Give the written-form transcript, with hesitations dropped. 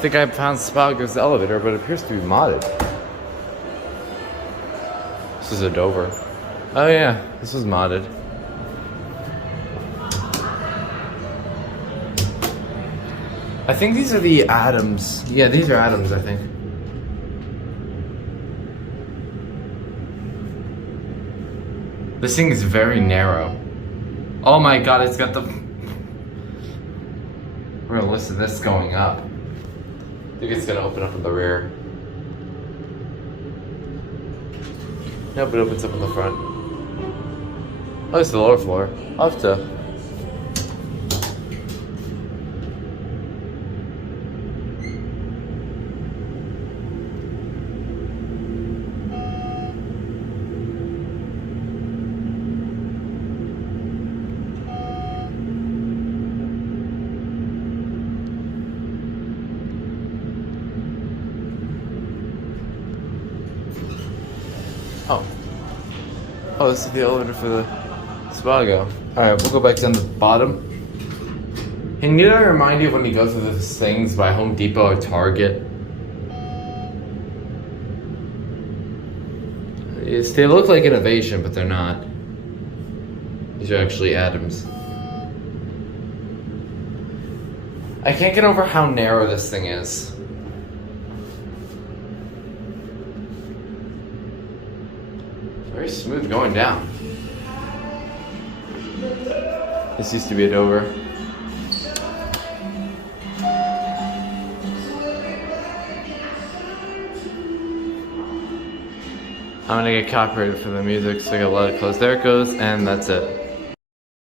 think I found Spalgo's elevator, but it appears to be modded. This is a Dover. Oh yeah, this was modded. I think these are the Adams. Yeah, these are Adams, I think. This thing is very narrow. Oh my god, it's got the... We're gonna listen to this going up. I think it's gonna open up in the rear. Nope, it opens up in the front. Oh, it's the lower floor. I'll have to... Oh. Oh, this is the elevator for the Spago. Alright, we'll go back down to the bottom. And you know, remind you of when you go through these things by Home Depot or Target? They look like innovation, but they're not. These are actually Adams. I can't get over how narrow this thing is. Very smooth going down. This used to be a Dover. I'm gonna get copyrighted for the music, so I gotta let it close. There it goes, and that's it.